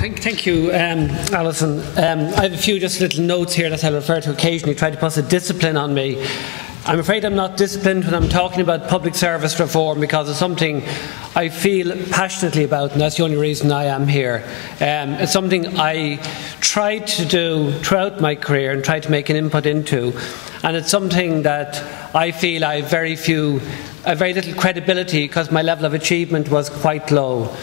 Thank you, Alison. I have a few just little notes here that I'll refer to occasionally, try to put a discipline on me. I'm afraid I'm not disciplined when I'm talking about public service reform because it's something I feel passionately about, and that's the only reason I am here. It's something I tried to do throughout my career and tried to make an input into, and it's something that I feel I have very little credibility because my level of achievement was quite low.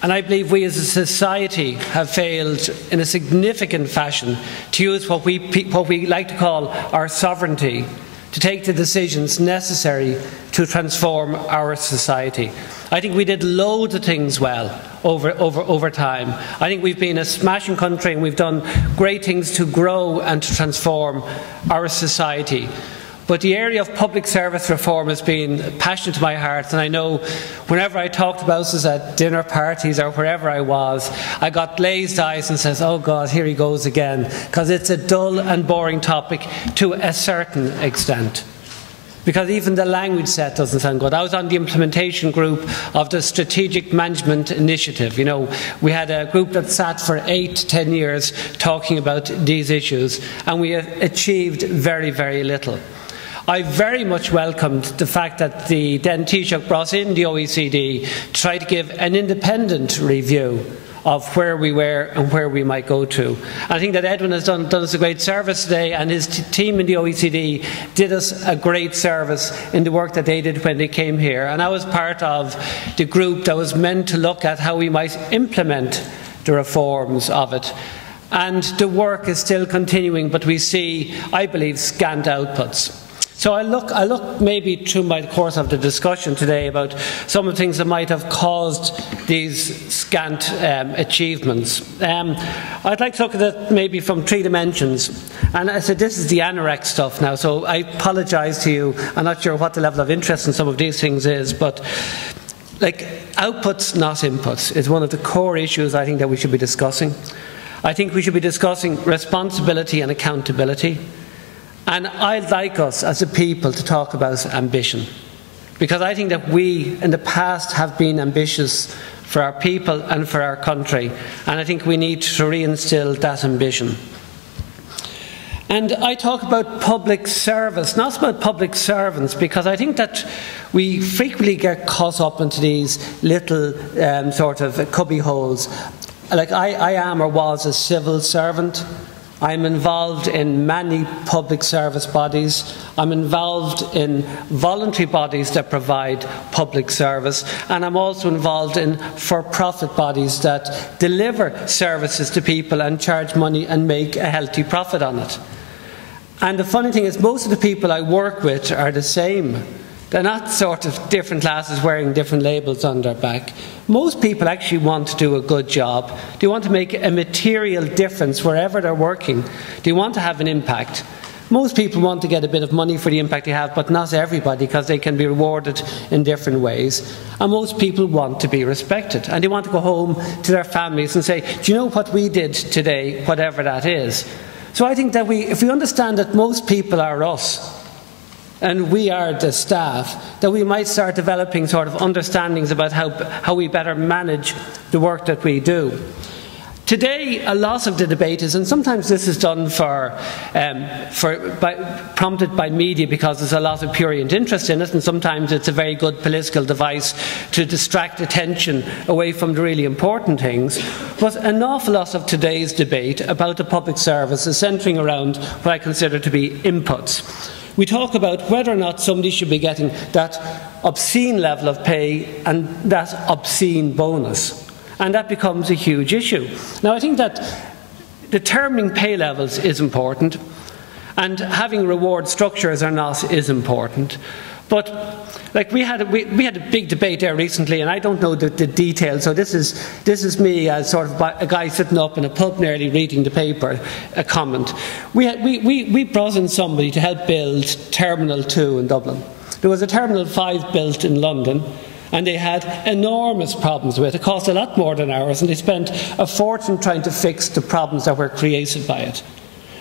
And I believe we as a society have failed in a significant fashion to use what we like to call our sovereignty to take the decisions necessary to transform our society. I think we did loads of things well over time. I think we've been a smashing country and we've done great things to grow and to transform our society. But the area of public service reform has been passionate to my heart, and I know whenever I talked about this at dinner parties or wherever I was, I got glazed eyes and says, oh God, here he goes again, because it's a dull and boring topic to a certain extent. Because even the language set doesn't sound good. I was on the implementation group of the Strategic Management Initiative. You know, we had a group that sat for 8 to 10 years talking about these issues, and we achieved very, very little. I very much welcomed the fact that the Taoiseach brought in the OECD to try to give an independent review of where we were and where we might go to. I think that Edwin has done us a great service today, and his team in the OECD did us a great service in the work that they did when they came here. And I was part of the group that was meant to look at how we might implement the reforms of it. And the work is still continuing, but we see, I believe, scant outputs. So I look maybe through my course of the discussion today about some of the things that might have caused these scant achievements. I'd like to look at it maybe from 3 dimensions. And I said this is the anorex stuff now, so I apologise to you. I'm not sure what the level of interest in some of these things is, but like outputs, not inputs, is one of the core issues I think that we should be discussing. I think we should be discussing responsibility and accountability. And I'd like us as a people to talk about ambition, because I think that we in the past have been ambitious for our people and for our country, and I think we need to reinstil that ambition. And I talk about public service, not about public servants, because I think that we frequently get caught up into these little sort of cubby holes. Like I am or was a civil servant. I'm involved in many public service bodies. I'm involved in voluntary bodies that provide public service, and I'm also involved in for-profit bodies that deliver services to people and charge money and make a healthy profit on it. And the funny thing is, most of the people I work with are the same. They're not sort of different classes wearing different labels on their back. Most people actually want to do a good job. They want to make a material difference wherever they're working. They want to have an impact. Most people want to get a bit of money for the impact they have, but not everybody, because they can be rewarded in different ways. And most people want to be respected, and they want to go home to their families and say, do you know what we did today, whatever that is? So I think that if we understand that most people are us, and we are the staff, that we might start developing sort of understandings about how we better manage the work that we do. Today, a lot of the debate is, and sometimes this is done prompted by media because there's a lot of prurient interest in it, and sometimes it's a very good political device to distract attention away from the really important things. But an awful lot of today's debate about the public service is centring around what I consider to be inputs. We talk about whether or not somebody should be getting that obscene level of pay and that obscene bonus. And that becomes a huge issue. Now, I think that determining pay levels is important, and having reward structures or not is important. But like we had a big debate there recently, and I don't know the details. So this is me as sort of a guy sitting up in a pub nearly reading the paper, a comment. We brought in somebody to help build Terminal 2 in Dublin. There was a Terminal 5 built in London, and they had enormous problems with it. It cost a lot more than ours, and they spent a fortune trying to fix the problems that were created by it.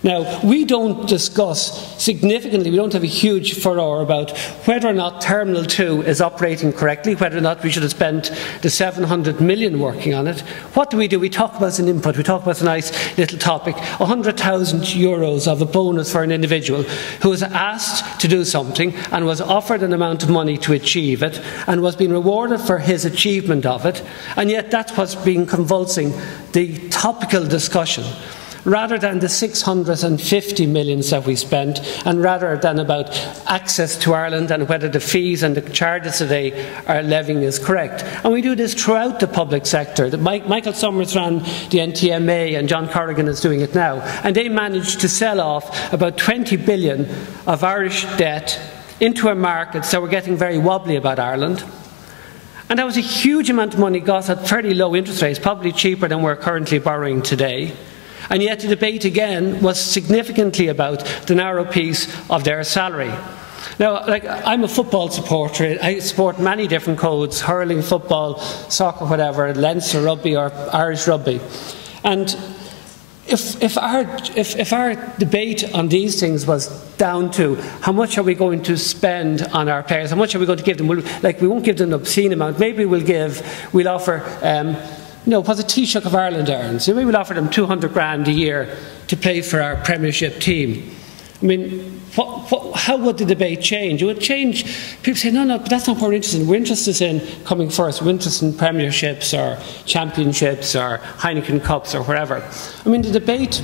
Now, we don't discuss significantly, we don't have a huge furore about whether or not Terminal 2 is operating correctly, whether or not we should have spent the 700 million working on it. What do? We talk about an input, we talk about a nice little topic, €100,000 of a bonus for an individual who was asked to do something and was offered an amount of money to achieve it and was being rewarded for his achievement of it, and yet that's what's been convulsing the topical discussion, rather than the 650 million that we spent, and rather than about access to Ireland and whether the fees and the charges that they are levying is correct. And we do this throughout the public sector. Michael Summers ran the NTMA and John Corrigan is doing it now. And they managed to sell off about 20 billion of Irish debt into a market that were getting very wobbly about Ireland. And that was a huge amount of money got at fairly low interest rates, probably cheaper than we're currently borrowing today. And yet the debate again was significantly about the narrow piece of their salary. Now, I'm a football supporter. I support many different codes: hurling, football, soccer, whatever, Leinster rugby or Irish rugby. And if our debate on these things was down to how much are we going to spend on our players, how much are we going to give them, we won't give them an obscene amount. Maybe we'll offer what the Taoiseach of Ireland earns. Maybe we'll offer them 200 grand a year to play for our Premiership team. I mean, how would the debate change? It would change. People say, no, but that's not what we're interested in. We're interested in coming first. We're interested in Premierships or Championships or Heineken Cups or wherever. I mean, the debate,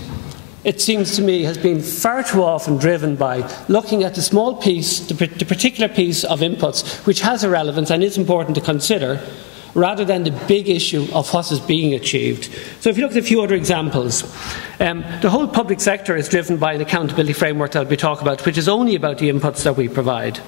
it seems to me, has been far too often driven by looking at the small piece, the particular piece of inputs, which has a relevance and is important to consider, rather than the big issue of what is being achieved. So if you look at a few other examples, the whole public sector is driven by an accountability framework that we talk about, which is only about the inputs that we provide.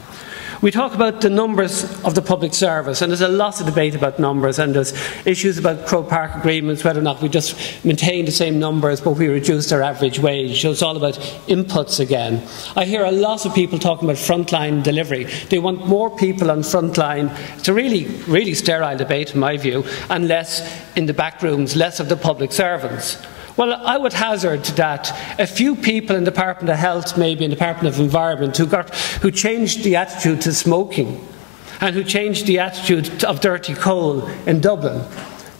We talk about the numbers of the public service, and there's a lot of debate about numbers, and there's issues about Croke Park agreements, whether or not we just maintain the same numbers but we reduce their average wage. So it's all about inputs again. I hear a lot of people talking about frontline delivery. They want more people on frontline. It's a really, really sterile debate in my view, and less in the back rooms, less of the public servants. Well, I would hazard that a few people in the Department of Health, maybe in the Department of Environment, who changed the attitude to smoking and who changed the attitude of dirty coal in Dublin,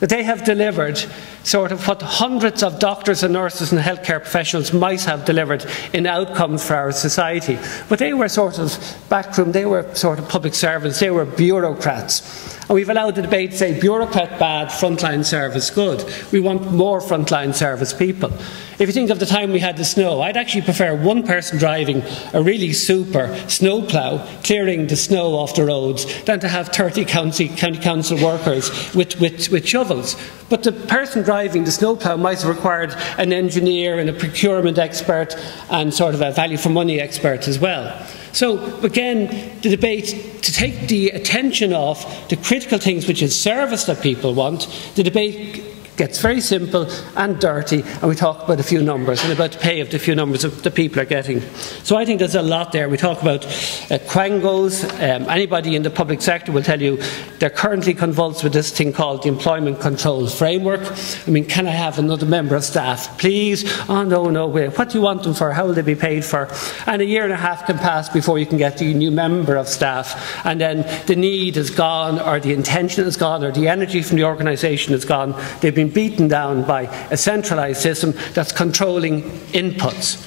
that they have delivered sort of what hundreds of doctors and nurses and healthcare professionals might have delivered in outcomes for our society. But they were sort of backroom, they were sort of public servants, they were bureaucrats. And we've allowed the debate to say bureaucrat bad, frontline service good. We want more frontline service people. If you think of the time we had the snow, I'd actually prefer one person driving a really super snow plough, clearing the snow off the roads, than to have 30 county council workers with shovels. But the person driving the snow plough might have required an engineer and a procurement expert and sort of a value for money expert as well. So, again, the debate, to take the attention off the critical things which is service that people want, the debate gets very simple and dirty, and we talk about a few numbers and about the pay of the few numbers that the people are getting. So I think there's a lot there. We talk about quangos. Anybody in the public sector will tell you they're currently convulsed with this thing called the Employment Control Framework. I mean, can I have another member of staff, please? Oh, no, wait. What do you want them for? How will they be paid for? And a year and a half can pass before you can get the new member of staff, and then the need is gone, or the intention is gone, or the energy from the organisation is gone. They've been beaten down by a centralised system that's controlling inputs.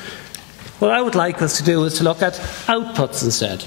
What I would like us to do is to look at outputs instead.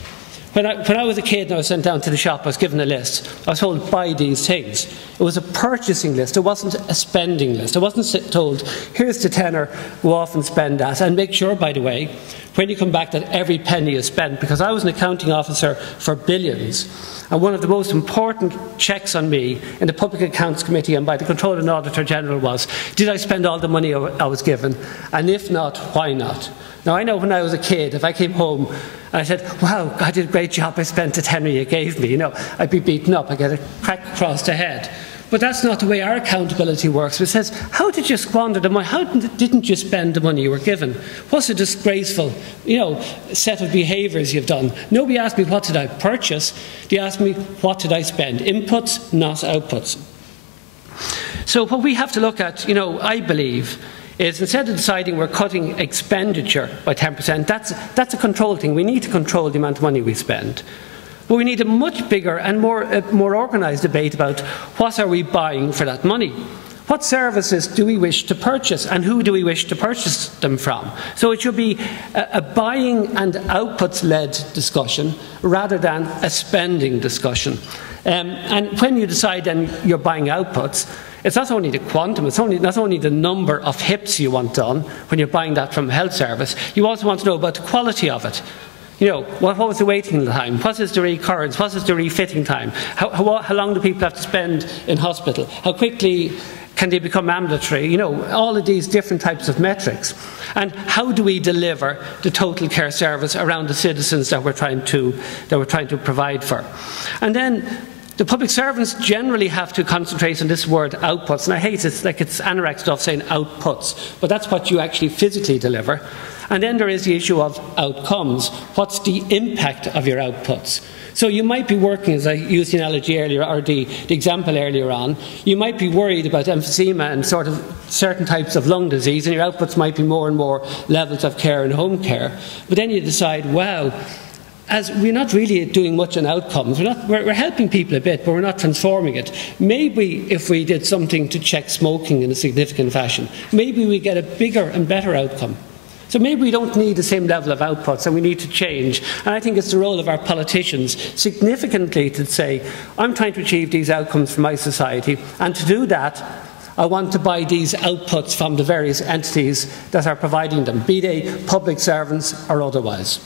When I was a kid and I was sent down to the shop, I was given a list. I was told, buy these things. It was a purchasing list. It wasn't a spending list. I wasn't told, here's the tenner, go off and spend that. And make sure, by the way, when you come back, that every penny is spent, because I was an accounting officer for billions. And one of the most important checks on me in the Public Accounts Committee and by the Controller and Auditor General was, did I spend all the money I was given? And if not, why not? Now, I know when I was a kid, if I came home and I said, wow, I did a great job, I spent the tenner you gave me, I'd be beaten up, I'd get a crack across the head. But that's not the way our accountability works. It says, how did you squander the money? How didn't you spend the money you were given? What's a disgraceful, set of behaviours you've done? Nobody asked me, what did I purchase? They asked me, what did I spend? Inputs, not outputs. So what we have to look at, I believe, is instead of deciding we're cutting expenditure by 10%, that's a control thing. We need to control the amount of money we spend. But we need a much bigger and more organised debate about what are we buying for that money. What services do we wish to purchase and who do we wish to purchase them from? So it should be a buying and outputs-led discussion rather than a spending discussion. And when you decide then you're buying outputs, it's not only the quantum, it's not only the number of hips you want done when you're buying that from a health service, you also want to know about the quality of it. You know, what was the waiting time? What is the recurrence? What is the refitting time? How long do people have to spend in hospital? How quickly can they become ambulatory? You know, all of these different types of metrics. And how do we deliver the total care service around the citizens that we're trying to provide for? And then the public servants generally have to concentrate on this word outputs. And I hate it, like it's anorak stuff saying outputs, but that's what you actually physically deliver. And then there is the issue of outcomes. What's the impact of your outputs? So you might be working, as I used the analogy earlier, or the example earlier on, you might be worried about emphysema and sort of certain types of lung disease, and your outputs might be more and more levels of care and home care. But then you decide, wow, as we're not really doing much on outcomes, we're helping people a bit, but we're not transforming it. Maybe if we did something to check smoking in a significant fashion, maybe we get a bigger and better outcome. So maybe we don't need the same level of outputs and we need to change. And I think it's the role of our politicians significantly to say, I'm trying to achieve these outcomes for my society, and to do that, I want to buy these outputs from the various entities that are providing them, be they public servants or otherwise.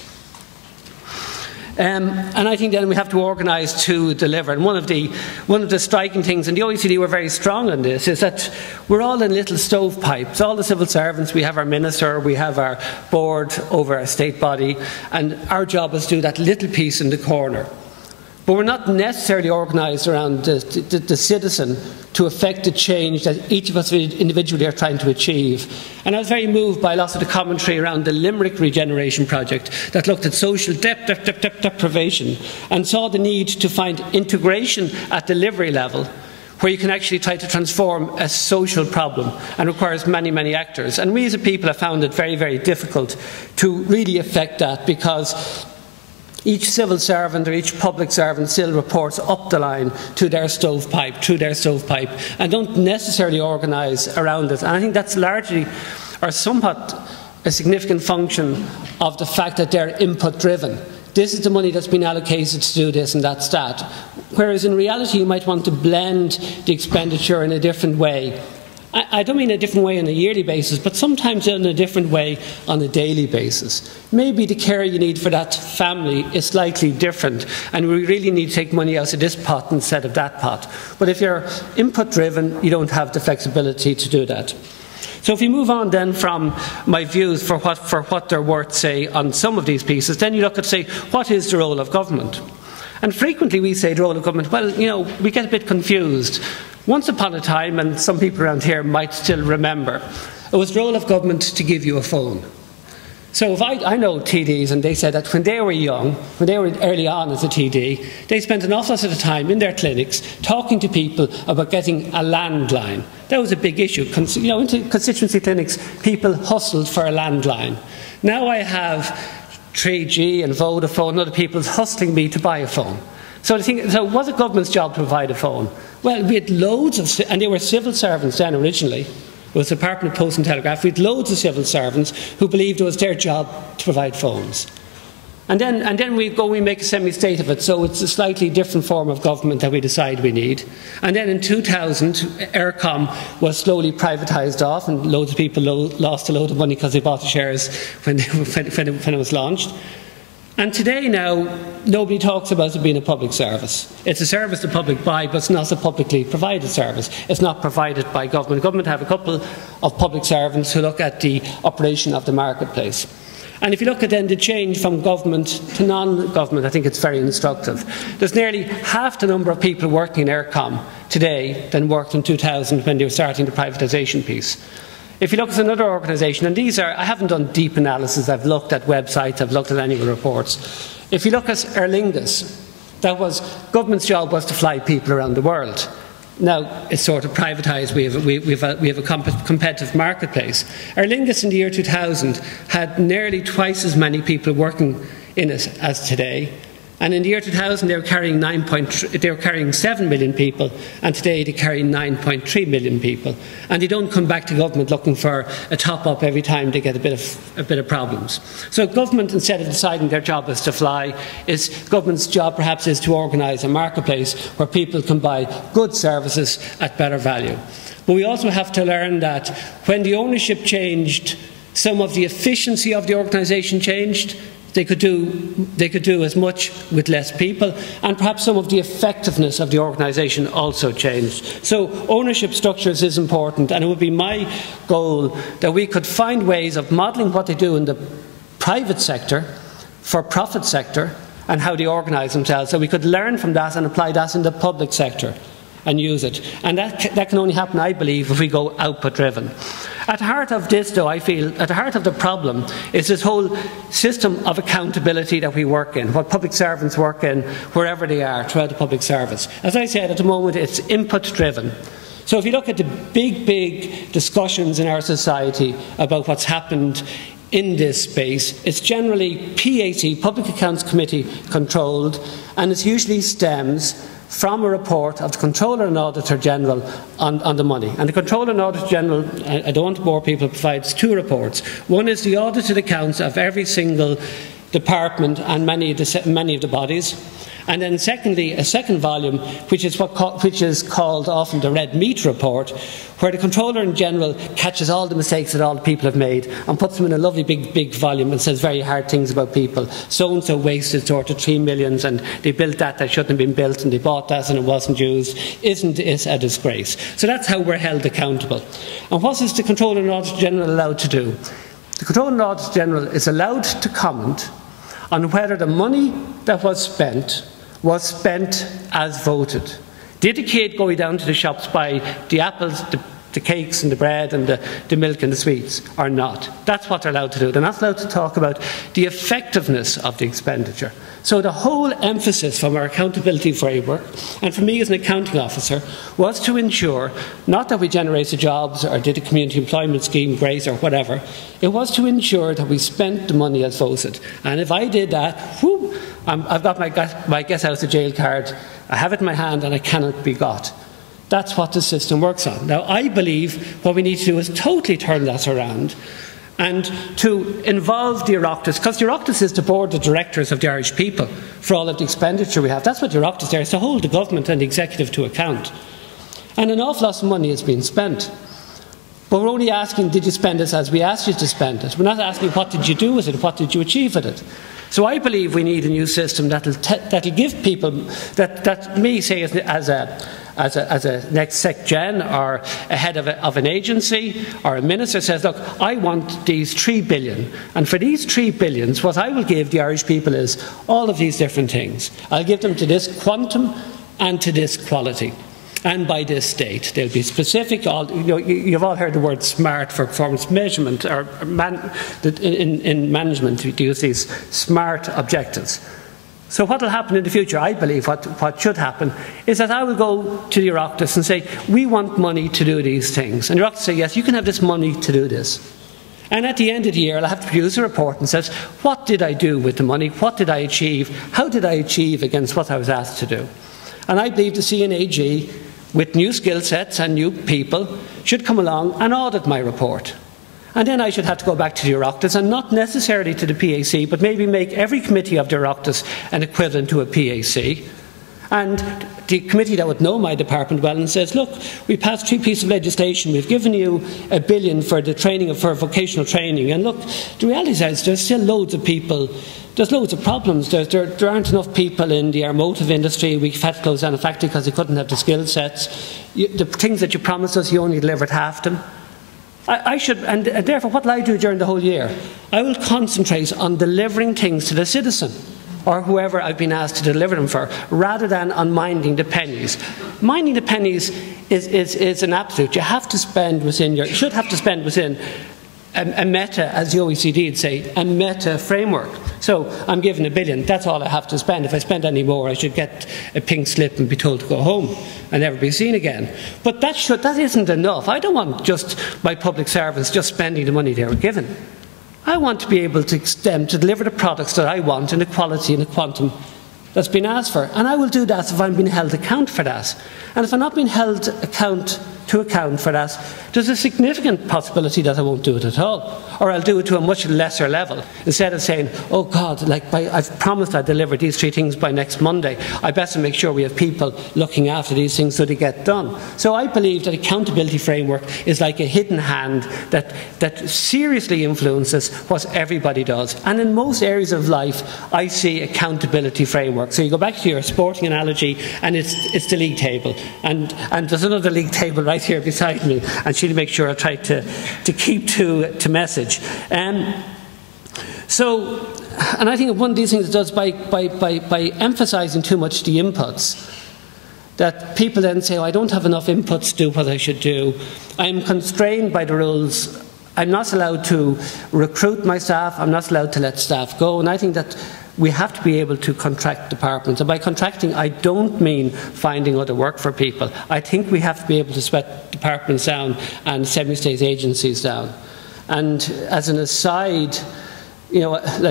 And I think then we have to organise to deliver. And one of the striking things, and the OECD were very strong on this, is that we're all in little stovepipes. All the civil servants, we have our minister, we have our board over our state body, and our job is to do that little piece in the corner. But we're not necessarily organised around the citizen to affect the change that each of us individually are trying to achieve. And I was very moved by lots of the commentary around the Limerick Regeneration Project that looked at social deprivation and saw the need to find integration at delivery level, where you can actually try to transform a social problem and requires many, many actors. And we as a people have found it very, very difficult to really affect that, because each civil servant or each public servant still reports up the line to their stovepipe, and don't necessarily organise around it. And I think that's largely or somewhat a significant function of the fact that they're input driven. This is the money that's been allocated to do this and that's that. Whereas in reality you might want to blend the expenditure in a different way. I don't mean a different way on a yearly basis, but sometimes in a different way on a daily basis. Maybe the care you need for that family is slightly different, and we really need to take money out of this pot instead of that pot. But if you're input driven, you don't have the flexibility to do that. So if we move on then from my views for what they're worth, say, on some of these pieces, then you look at, say, what is the role of government? And frequently we say the role of government, well, you know, we get a bit confused. Once upon a time, and some people around here might still remember, it was the role of government to give you a phone. So if I know TDs, and they said that when they were young, when they were early on as a TD, they spent an awful lot of time in their clinics talking to people about getting a landline. That was a big issue. You know, into constituency clinics, people hustled for a landline. Now I have 3G and Vodafone and other people hustling me to buy a phone. So was it government's job to provide a phone? Well, we had loads of, and they were civil servants then originally. It was the Department of Post and Telegraph. We had loads of civil servants who believed it was their job to provide phones. And then we make a semi-state of it, so it's a slightly different form of government that we decide we need. And then in 2000, Eircom was slowly privatised off, and loads of people lost a load of money because they bought the shares when it was launched. And today now, nobody talks about it being a public service. It's a service the public buy, but it's not a publicly provided service. It's not provided by government. Government have a couple of public servants who look at the operation of the marketplace. And if you look at then the change from government to non-government, I think it's very instructive. There's nearly half the number of people working in Eircom today than worked in 2000 when they were starting the privatisation piece. If you look at another organisation, and these are, I haven't done deep analysis, I've looked at websites, I've looked at annual reports. If you look at Aer Lingus, that was, government's job was to fly people around the world. Now it's sort of privatised. We have a competitive marketplace. Aer Lingus in the year 2000 had nearly twice as many people working in it as today. And in the year 2000, they were carrying 7 million people, and today they carry 9.3 million people. And they don't come back to government looking for a top-up every time they get a bit of problems. So government, instead of deciding their job is to fly, government's job perhaps is to organise a marketplace where people can buy good services at better value. But we also have to learn that when the ownership changed, some of the efficiency of the organisation changed. They could do as much with less people, and perhaps some of the effectiveness of the organisation also changed. So ownership structures is important, and it would be my goal that we could find ways of modelling what they do in the private sector, for-profit sector, and how they organise themselves, so we could learn from that and apply that in the public sector and use it. And that can only happen, I believe, if we go output-driven. At the heart of this, though, I feel, at the heart of the problem is this whole system of accountability that we work in, what public servants work in, wherever they are, throughout the public service. As I said, at the moment, it's input-driven. So if you look at the big discussions in our society about what's happened in this space, it's generally PAC, Public Accounts Committee, controlled, and it usually stems from a report of the Controller and Auditor General on the money. And the Controller and Auditor General, I don't want to bore people, provides two reports. One is the audited accounts of every single department and many of the bodies. And then secondly, a second volume, which is called often the Red Meat Report, where the Controller in General catches all the mistakes that all the people have made and puts them in a lovely big volume and says very hard things about people. So-and-so wasted sort of 3 million and they built that shouldn't have been built and they bought that and it wasn't used. Isn't it a disgrace? So that's how we're held accountable. And what is the Controller and Auditor General allowed to do? The Controller and Auditor General is allowed to comment on whether the money that was spent as voted. Did the kid go down to the shops buy the apples, the cakes and the bread and the milk and the sweets, or not? That's what they're allowed to do. They're not allowed to talk about the effectiveness of the expenditure. So the whole emphasis from our accountability framework, and for me as an accounting officer, was to ensure not that we generated jobs or did a community employment scheme, GRACE or whatever. It was to ensure that we spent the money as voted. And if I did that, whoo, I've got my get out of jail card, I have it in my hand and I cannot be got. That's what the system works on. Now, I believe what we need to do is totally turn that around and to involve the Oireachtas, because the Oireachtas is the board of directors of the Irish people for all of the expenditure we have. That's what the Oireachtas are, is to hold the government and the executive to account. And an awful lot of money is being spent. But we're only asking, did you spend it as we asked you to spend it? We're not asking, what did you do with it? What did you achieve with it? So I believe we need a new system that'll give people, that me say as a next sec-gen or a head of an agency or a minister says, look, I want these 3 billion, and for these 3 billions, what I will give the Irish people is all of these different things. I'll give them to this quantum and to this quality. And by this date, they'll be specific. You've all heard the word SMART for performance measurement, or in management, we use these SMART objectives. So what will happen in the future, I believe what should happen, is that I will go to the Oireachtas and say, we want money to do these things. And the Oireachtas say, yes, you can have this money to do this. And at the end of the year, I'll have to produce a report and says, what did I do with the money? What did I achieve? How did I achieve against what I was asked to do? And I believe the CNAG, with new skill sets and new people, should come along and audit my report. And then I should have to go back to the Oireachtas, and not necessarily to the PAC, but maybe make every committee of the Oireachtas an equivalent to a PAC. And the committee that would know my department well and says, look, we passed 3 pieces of legislation, we've given you $1 billion for the training, for vocational training, and look, the reality is there's still loads of people, there's loads of problems. There aren't enough people in the automotive industry. We've had to close down a factory because they couldn't have the skill sets. The things that you promised us, you only delivered half them. I should, and therefore what will I do during the whole year? I will concentrate on delivering things to the citizen, or whoever I've been asked to deliver them for, rather than on minding the pennies. Minding the pennies is an absolute. You have to spend within you should have to spend within a meta, as the OECD would say, a meta framework. So I'm given $1 billion, that's all I have to spend. If I spend any more, I should get a pink slip and be told to go home and never be seen again. But that isn't enough. I don't want just my public servants just spending the money they were given. I want to be able to deliver the products that I want in the quality and the quantum that's been asked for. And I will do that if I'm being held account for that. And if I'm not being held to account for that, there's a significant possibility that I won't do it at all. Or I'll do it to a much lesser level. Instead of saying, oh God, I've promised I'd deliver these 3 things by next Monday, I better make sure we have people looking after these things so they get done. So I believe that accountability framework is like a hidden hand that seriously influences what everybody does. And in most areas of life, I see accountability framework. So you go back to your sporting analogy, and it's the league table. And there's another league table right here beside me, and she'll make sure I try to keep to message. And I think one of these things it does by emphasising too much the inputs, that people then say, oh, I don't have enough inputs to do what I should do. I'm constrained by the rules. I'm not allowed to recruit my staff. I'm not allowed to let staff go. And I think that we have to be able to contract departments. And by contracting, I don't mean finding other work for people. I think we have to be able to sweat departments down and semi-state agencies down. And as an aside, you know, and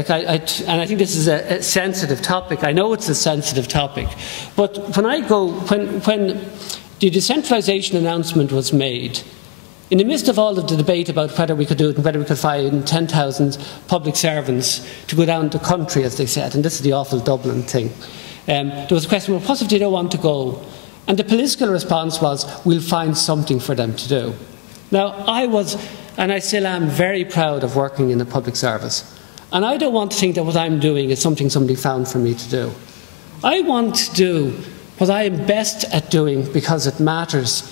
I think this is a sensitive topic. I know it's a sensitive topic, but when the decentralisation announcement was made, in the midst of all of the debate about whether we could do it and whether we could find 10,000 public servants to go down the country, as they said, and this is the awful Dublin thing, there was a question, well, what if they don't want to go? And the political response was, we'll find something for them to do. Now, I was, and I still am, very proud of working in the public service. And I don't want to think that what I'm doing is something somebody found for me to do. I want to do what I am best at doing because it matters.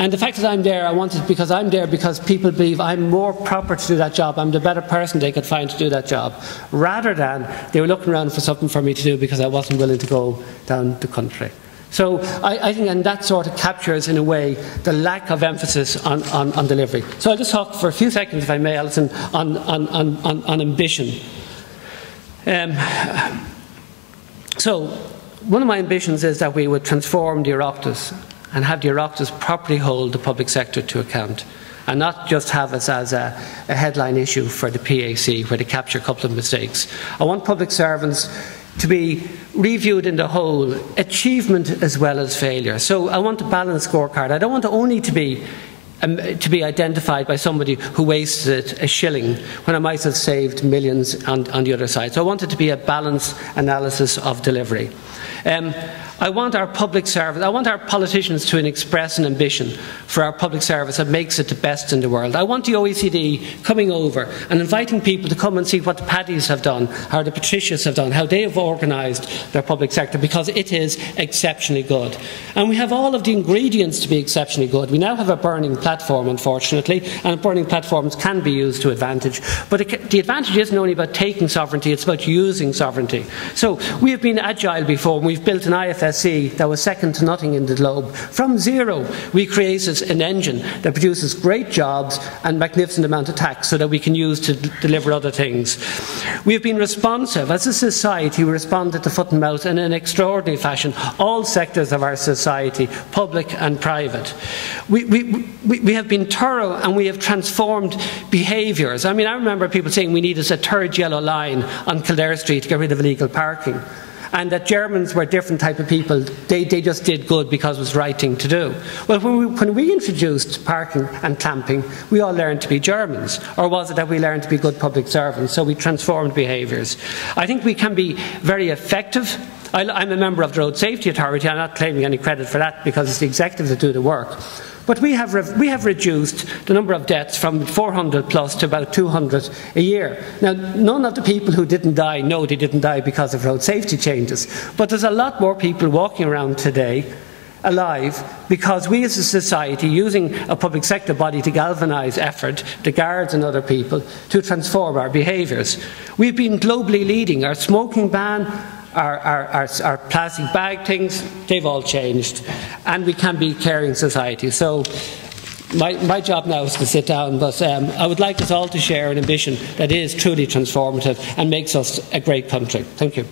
And the fact that I'm there, I want it because I'm there because people believe I'm more proper to do that job, I'm the better person they could find to do that job, rather than they were looking around for something for me to do because I wasn't willing to go down the country. So I think, and that sort of captures, in a way, the lack of emphasis on delivery. So I'll just talk for a few seconds, if I may, Alison, on ambition. So one of my ambitions is that we would transform the Oireachtas and have the Oireachtas properly hold the public sector to account, and not just have us as a headline issue for the PAC, where they capture a couple of mistakes. I want public servants to be reviewed in the whole, achievement as well as failure. So I want a balanced scorecard. I don't want it only to be identified by somebody who wasted a shilling when I might have saved millions on the other side. So I want it to be a balanced analysis of delivery. I want our public service, I want our politicians to express an ambition for our public service that makes it the best in the world. I want the OECD coming over and inviting people to come and see what the Paddies have done, how the Patricias have done, how they have organised their public sector, because it is exceptionally good. And we have all of the ingredients to be exceptionally good. We now have a burning platform, unfortunately, and burning platforms can be used to advantage. But the advantage isn't only about taking sovereignty, it's about using sovereignty. So we have been agile before, and we've built an IFSC that was second to nothing in the globe. From zero, we created an engine that produces great jobs and magnificent amount of tax so that we can use to deliver other things. We have been responsive. As a society, we responded to foot and mouth in an extraordinary fashion. All sectors of our society, public and private. We have been thorough, and we have transformed behaviours. I mean, I remember people saying we needed a third yellow line on Kildare Street to get rid of illegal parking, and that Germans were a different type of people. They just did good because it was the right thing to do. Well, when we introduced parking and clamping, we all learned to be Germans. Or was it that we learned to be good public servants? So we transformed behaviours. I think we can be very effective. I'm a member of the Road Safety Authority. I'm not claiming any credit for that because it's the executive that do the work. But we have reduced the number of deaths from 400 plus to about 200 a year. Now, none of the people who didn't die know they didn't die because of road safety changes. But there's a lot more people walking around today alive because we as a society, using a public sector body to galvanise effort, the guards and other people, to transform our behaviours. We've been globally leading. Our smoking ban, our plastic bag things, they've all changed, and we can be a caring society. So my job now is to sit down, but I would like us all to share an ambition that is truly transformative and makes us a great country. Thank you.